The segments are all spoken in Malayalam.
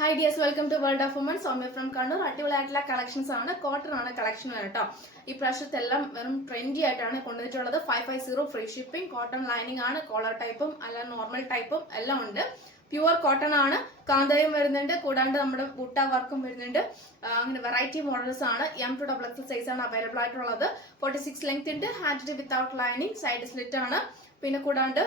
Hi dears, welcome to World of Women. Soumya from Kannur. അടിപൊളിയായിട്ടുള്ള കളക്ഷൻസ് ആണ്. കോട്ടൺ ആണ് കളക്ഷൻ കേട്ടോ. ഈ പ്രാവശ്യത്തെല്ലാം വെറും ട്രെൻഡി ആയിട്ടാണ് കൊണ്ടുവന്നിട്ടുള്ളത്. 550 ഫ്രീ ഷിപ്പിംഗ്. കോട്ടൺ ലൈനിങ് ആണ്. കോളർ ടൈപ്പും അല്ല നോർമൽ ടൈപ്പും എല്ലാം ഉണ്ട്. പ്യുവർ കോട്ടൺ ആണ്. കാന്തയും വരുന്നുണ്ട്, കൂടാണ്ട് നമ്മുടെ ബുട്ട വർക്കും വരുന്നുണ്ട്. അങ്ങനെ വെറൈറ്റി മോഡൽസ് ആണ്. M2XL സൈസ് ആണ് അവൈലബിൾ ആയിട്ടുള്ളത്. 46 ലെങ്ത് ഉണ്ട്. Hand without lining, side slit ആണ്. പിന്നെ കൂടാണ്ട്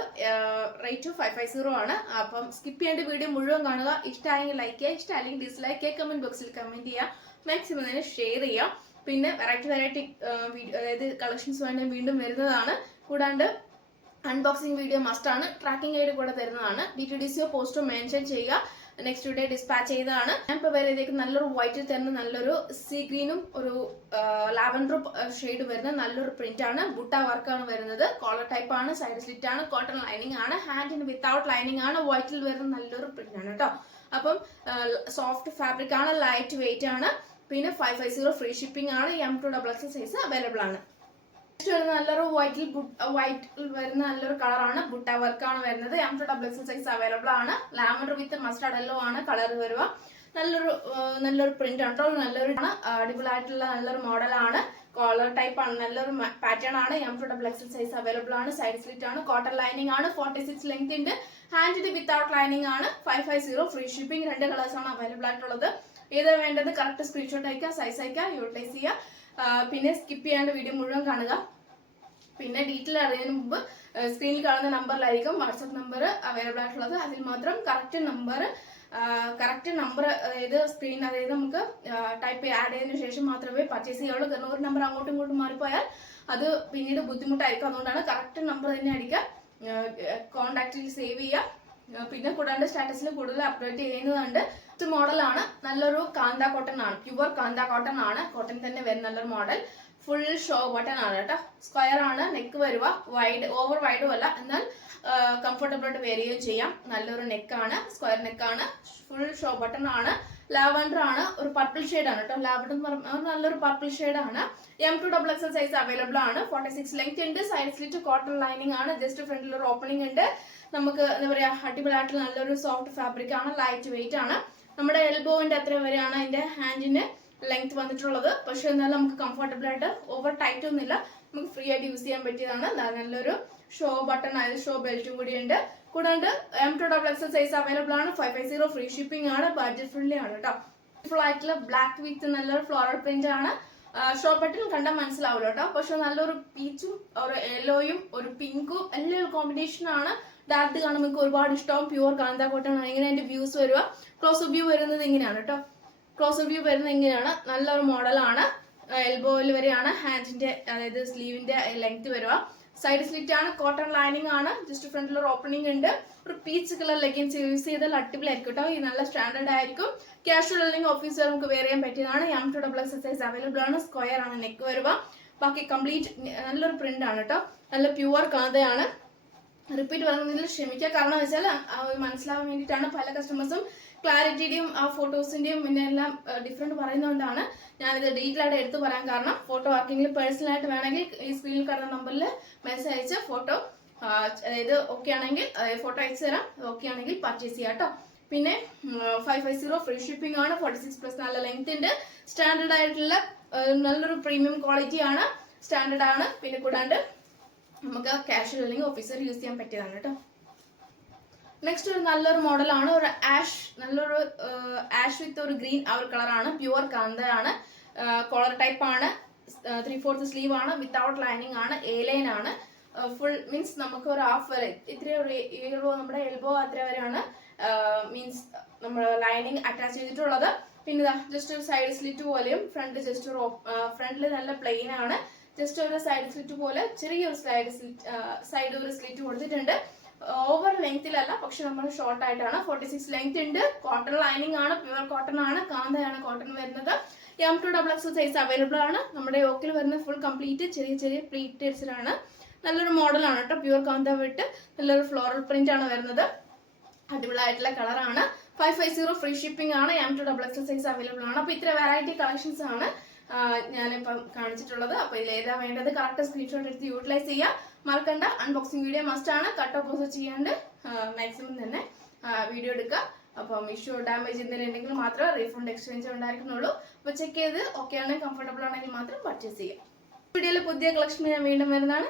റേറ്റ് 550 ആണ്. അപ്പം സ്കിപ്പ് ചെയ്യേണ്ട വീഡിയോ മുഴുവൻ കാണുക. ഇഷ്ടമായെങ്കിൽ ലൈക്ക് ചെയ്യുക, ഇഷ്ടമല്ലെങ്കിൽ ഡിസ്ലൈക്ക് ചെയ്യുക, കമന്റ് ബോക്സിൽ കമന്റ് ചെയ്യുക, മാക്സിമം തന്നെ ഷെയർ ചെയ്യുക. പിന്നെ വെറൈറ്റി അതായത് കളക്ഷൻസ് വേണ്ടി വീണ്ടും വരുന്നതാണ്. കൂടാണ്ട് അൺബോക്സിംഗ് വീഡിയോ മസ്റ്റ് ആണ്. ട്രാക്കിംഗ് ഐഡി കൂടെ തരുന്നതാണ്. DTDCO പോസ്റ്റോ മെൻഷൻ ചെയ്യുക. നെക്സ്റ്റ് ഡേ ഡിസ്പാച്ച് ചെയ്തതാണ്. ഞാൻ ഇപ്പോൾ വേറെ നല്ലൊരു വൈറ്റിൽ തന്നെ നല്ലൊരു സീ ഗ്രീനും ഒരു ലാവൻഡറും ഷെയ്ഡ് വരുന്ന നല്ലൊരു പ്രിന്റ് ആണ്. ബുട്ട വർക്കാണ് വരുന്നത്. കോളർ ടൈപ്പ് ആണ്, സൈഡ് സ്ലിറ്റ് ആണ്, കോട്ടൺ ലൈനിങ് ആണ്, ഹാൻഡിന് വിത്തൗട്ട് ലൈനിങ് ആണ്. വൈറ്റിൽ വരുന്ന നല്ലൊരു പ്രിന്റ് ആണ് കേട്ടോ. അപ്പം സോഫ്റ്റ് ഫാബ്രിക് ആണ്, ലൈറ്റ് വെയിറ്റ് ആണ്. പിന്നെ 550 ഫ്രീ ഷിപ്പിംഗ് ആണ്. M2XL സൈസ് അവൈലബിൾ ആണ്. നല്ലൊരു വൈറ്റിൽ വരുന്ന നല്ലൊരു കളറാണ്. ബുട്ട വർക്കാണ് വരുന്നത്. M2XL സൈസ് അവൈലബിൾ ആണ്. ലാവൻഡർ വിത്ത് മസ്റ്റാർഡ് യെല്ലോ ആണ് കളർ വരുക. നല്ലൊരു പ്രിന്റ് ആണ്. നല്ലൊരു അടിപൊളിയായിട്ടുള്ള നല്ലൊരു മോഡലാണ്. കോളർ ടൈപ്പ് ആണ്. നല്ലൊരു പാറ്റേൺ ആണ്. M2XL സൈസ് അവൈലബിൾ ആണ്. സൈഡ് സ്ലിറ്റ് ആണ്. കോട്ടൺ ലൈനിങ് ആണ്. 46 ലെങ്ത് ഉണ്ട്. ഹാൻഡിന് വിത്തൗട്ട് ലൈനിങ് ആണ്. 550 ഫ്രീ ഷിപ്പിംഗ്. 2 കളേഴ്സ് ആണ് അവൈലബിൾ ആയിട്ടുള്ളത്. ഏതാ വേണ്ടത് കറക്റ്റ് സ്ക്രീൻഷോട്ട് അയക്കുക, സൈസ് അയക്കുക, യൂട്ടിലൈസ് ചെയ്യുക. പിന്നെ സ്കിപ്പ് ചെയ്യാണ്ട് വീഡിയോ മുഴുവൻ കാണുക. പിന്നെ ഡീറ്റെയിൽ അറിയുന്നതിന് മുമ്പ് സ്ക്രീനിൽ കാണുന്ന നമ്പറിലായിരിക്കും വാട്സപ്പ് നമ്പർ അവൈലബിൾ ആയിട്ടുള്ളത്. അതിൽ മാത്രം കറക്റ്റ് നമ്പർ അതായത് സ്ക്രീൻ അതായത് നമുക്ക് ടൈപ്പ് ആഡ് ചെയ്തതിനു ശേഷം മാത്രമേ പർച്ചേസ് ചെയ്യുള്ളൂ. കാരണം ഒരു നമ്പർ അങ്ങോട്ടും ഇങ്ങോട്ടും മാറിപ്പോയാൽ അത് പിന്നീട് ബുദ്ധിമുട്ടായിരിക്കും. അതുകൊണ്ടാണ് കറക്റ്റ് നമ്പർ തന്നെ അടിക്കുക. കോണ്ടാക്റ്റിൽ സേവ് ചെയ്യുക. പിന്നെ കൂടാണ്ട് സ്റ്റാറ്റസിൽ കൂടുതൽ അപ്ഡേറ്റ് ചെയ്യുന്നതുണ്ട്. മോഡലാണ്. നല്ലൊരു കാന്ത കോട്ടൺ ആണ്. പ്യുവർ കാന്ത കോട്ടൺ ആണ്. കോട്ടൺ തന്നെ വരുന്ന നല്ലൊരു മോഡൽ. ഫുൾ ഷോ ബട്ടൺ ആണ് കേട്ടോ. സ്ക്വയർ ആണ് നെക്ക് വരുക. ഓവർ വൈഡും അല്ല, എന്നാൽ കംഫർട്ടബിൾ ആയിട്ട് വെയർ ചെയ്യുകയും ചെയ്യാം. നല്ലൊരു നെക്കാണ്, സ്ക്വയർ നെക്കാണ്. ഫുൾ ഷോ ബട്ടൺ ആണ്. ലാവൻഡർ ആണ്. ഒരു പർപ്പിൾ ഷെയ്ഡ് ആണ് കേട്ടോ. ലാവൻഡർ എന്ന് പറഞ്ഞാൽ നല്ലൊരു പർപ്പിൾ ഷെയ്ഡ് ആണ്. M2XL സൈസ് അവൈലബിൾ ആണ്. 46 ലെങ്ത് ഉണ്ട്. സൈഡ് സ്ലിറ്റ് കോട്ടൺ ലൈനിങ് ആണ്. ജസ്റ്റ് ഫ്രണ്ടിൽ ഒരു ഓപ്പണിംഗ് ഉണ്ട്. നമുക്ക് എന്താ പറയാ അടിപൊളിയായിട്ടുള്ള നല്ലൊരു സോഫ്റ്റ് ഫാബ്രിക് ആണ്. ലൈറ്റ് വെയിറ്റ് ആണ്. നമ്മുടെ എൽബോവിന്റെ അത്ര വരെയാണ് അതിന്റെ ഹാൻഡിന്റെ ലെങ്ത് വന്നിട്ടുള്ളത്. പക്ഷെ എന്നാലും നമുക്ക് കംഫർട്ടബിൾ ആയിട്ട് ഓവർ ടൈറ്റ് ഒന്നുമില്ല. നമുക്ക് ഫ്രീ ആയിട്ട് യൂസ് ചെയ്യാൻ പറ്റിയതാണ്. നല്ലൊരു ഷോ ബട്ടൺ ആയത് ഷോ ബെൽറ്റും കൂടി ഉണ്ട്. കൂടാണ്ട് M2XL സൈസ് അവൈലബിൾ ആണ്. 550 ഫ്രീ ഷിപ്പിംഗ് ആണ്. ബഡ്ജറ്റ് ഫ്രണ്ട്ലി ആണ് കേട്ടോ. ഫുൾ ആയിട്ടുള്ള ബ്ലാക്ക് വിത്ത് നല്ലൊരു ഫ്ലോറൽ പ്രിന്റ് ആണ്. ഷോ ബട്ടൺ കണ്ടാൽ മനസ്സിലാവില്ല കേട്ടോ. പക്ഷെ നല്ലൊരു പീച്ചും ഒരു യെല്ലോയും ഒരു പിങ്കും എല്ലാം കോമ്പിനേഷൻ ആണ്. ഡാർക്ക് കാണുമ്പോൾ നമുക്ക് ഒരുപാട് ഇഷ്ടവും. പ്യുവർ കാന്ത കോട്ടൺ ആണ്. ഇങ്ങനെ അതിന്റെ വ്യൂസ് വരിക. ക്ലോസ് വ്യൂ വരുന്നത് ഇങ്ങനെയാണ് കേട്ടോ. ക്ലോസ് വ്യൂ വരുന്നത് ഇങ്ങനെയാണ്. നല്ലൊരു മോഡലാണ്. എൽബോയിൽ വരെയാണ് ഹാൻഡിന്റെ അതായത് സ്ലീവിന്റെ ലെങ്ത് വരിക. സൈഡ് സ്ലിറ്റ് ആണ്. കോട്ടൺ ലൈനിങ് ആണ്. ജസ്റ്റ് ഫ്രണ്ടിൽ ഒരു ഓപ്പണിംഗ് ഉണ്ട്. ഒരു പീച്ച് കളർ ലെഗിൻസ് യൂസ് ചെയ്താൽ അടിപൊളിയായിരിക്കും കേട്ടോ. ഈ നല്ല സ്റ്റാൻഡേർഡ് ആയിരിക്കും. കാഷ്വൽ അല്ലെങ്കിൽ ഓഫീസർ നമുക്ക് വെയർ ചെയ്യാൻ പറ്റിയതാണ്. M2XL സൈസ് അവൈലബിൾ ആണ്. സ്ക്വയർ ആണ് നെക്ക് വരുക. ബാക്കി കംപ്ലീറ്റ് നല്ലൊരു പ്രിന്റ് ആണ് കേട്ടോ. നല്ല പ്യുവർ കാന്തയാണ്. റിപ്പീറ്റ് പറയുന്നതിൽ ക്ഷമിക്കുക. കാരണം എന്ന് വെച്ചാൽ മനസ്സിലാവാൻ വേണ്ടിയിട്ടാണ്. പല കസ്റ്റമേഴ്സും ക്ലാരിറ്റിയുടെയും ആ ഫോട്ടോസിന്റെയും പിന്നെ എല്ലാം ഡിഫറെന്റ് പറയുന്നതുകൊണ്ടാണ് ഞാനിത് ഡീറ്റെയിൽ ആയിട്ട് എടുത്തു പറയാൻ കാരണം. ഫോട്ടോ ആർക്കെങ്കിലും പേഴ്സണൽ ആയിട്ട് വേണമെങ്കിൽ ഈ സ്ക്രീനിൽ കാണുന്ന നമ്പറിൽ മെസ്സേജ് അയച്ച ഫോട്ടോ അതായത് ഓക്കെ ആണെങ്കിൽ ഫോട്ടോ അയച്ചു തരാം. ഓക്കെ ആണെങ്കിൽ പർച്ചേസ് ചെയ്യാം കേട്ടോ. പിന്നെ 550 ഫ്രീ ഷിപ്പിംഗ് ആണ്. 46+ നല്ല ലെങ്ത് ഉണ്ട്. സ്റ്റാൻഡേർഡ് ആയിട്ടുള്ള നല്ലൊരു പ്രീമിയം ക്വാളിറ്റി ആണ്. സ്റ്റാൻഡേർഡ് ആണ്. പിന്നെ കൂടാണ്ട് നമുക്ക് കാഷ്വൽ അല്ലെങ്കിൽ ഓഫീസർ യൂസ് ചെയ്യാൻ പറ്റിയതാണ് കേട്ടോ. നെക്സ്റ്റ് ഒരു നല്ലൊരു മോഡലാണ്. ഒരു നല്ലൊരു ആഷ് വിത്ത് ഒരു ഗ്രീൻ ആ ഒരു കളറാണ്. പ്യുവർ കാന്തയാണ്. കോളർ ടൈപ്പ് ആണ്. 3/4 സ്ലീവ് ആണ്. വിത്തൗട്ട് ലൈനിങ് ആണ്. എ ലൈൻ ആണ്. ഫുൾ മീൻസ് നമുക്ക് ഒരു ഹാഫ് വരെ ഇത്രയും നമ്മുടെ എൽബോ അത്ര വരെയാണ് മീൻസ് നമ്മൾ ലൈനിങ് അറ്റാച്ച് ചെയ്തിട്ടുള്ളത്. പിന്നെ ജസ്റ്റ് ഒരു സൈഡ് സ്ലിറ്റ് പോലെയും ഫ്രണ്ട് ജസ്റ്റ് ഒരു ഫ്രണ്ടിൽ നല്ല പ്ലെയിൻ ആണ്. ജസ്റ്റ് ഒരു സൈഡ് സ്ലിറ്റ് പോലെ ചെറിയൊരു സൈഡ് ഒരു സ്ലിറ്റ് കൊടുത്തിട്ടുണ്ട്. ഓവർ ലെങ്തിലല്ല, പക്ഷെ നമ്മൾ ഷോർട്ട് ആയിട്ടാണ്. 46 ലെങ്ത് ഉണ്ട്. കോട്ടൺ ലൈനിങ് ആണ്. പ്യുവർ കോട്ടൺ ആണ്. കാന്തയാണ് കോട്ടൺ വരുന്നത്. M2XL സൈസ് അവൈലബിൾ ആണ്. നമ്മുടെ യോക്കിൽ വരുന്ന ഫുൾ കംപ്ലീറ്റ് ചെറിയ പ്ലീറ്റേഴ്സിലാണ്. നല്ലൊരു മോഡലാണ് കേട്ടോ. പ്യുവർ കാന്ത വിട്ട് നല്ലൊരു ഫ്ലോറൽ പ്രിന്റ് ആണ് വരുന്നത്. അടിപൊളിയായിട്ടുള്ള കളറാണ്. 550 ഫ്രീ ഷിപ്പിംഗ് ആണ്. M2XL സൈസ് അവൈലബിൾ ആണ്. അപ്പൊ ഇത്ര വെറൈറ്റി കളക്ഷൻസ് ആണ് ഞാനിപ്പം കാണിച്ചിട്ടുള്ളത്. അപ്പൊ ഇതിൽ ഏതാ വേണ്ടത് കറക്റ്റ് സ്ക്രീൻഷോട്ട് എടുത്ത് യൂട്ടിലൈസ് ചെയ്യുക. മറക്കണ്ട. അൺബോക്സിംഗ് വീഡിയോ മസ്റ്റ് ആണ്. കട്ട് ഓപ്പോസ് ചെയ്യാണ്ട് മാക്സിമം തന്നെ വീഡിയോ എടുക്കുക. അപ്പം ഇഷ്യൂ ഡാമേജ് എന്തെങ്കിലും ഉണ്ടെങ്കിൽ മാത്രമേ റീഫണ്ട് എക്സ്ചേഞ്ച് ഉണ്ടായിരിക്കുന്നുള്ളൂ. അപ്പോൾ ചെക്ക് ചെയ്ത് ഓക്കെ ആണെങ്കിൽ കംഫർട്ടബിൾ ആണെങ്കിൽ മാത്രം പർച്ചേസ് ചെയ്യാം. വീഡിയോയിൽ പുതിയ കളക്ഷൻ ഞാൻ വീണ്ടും വരുന്നതാണ്.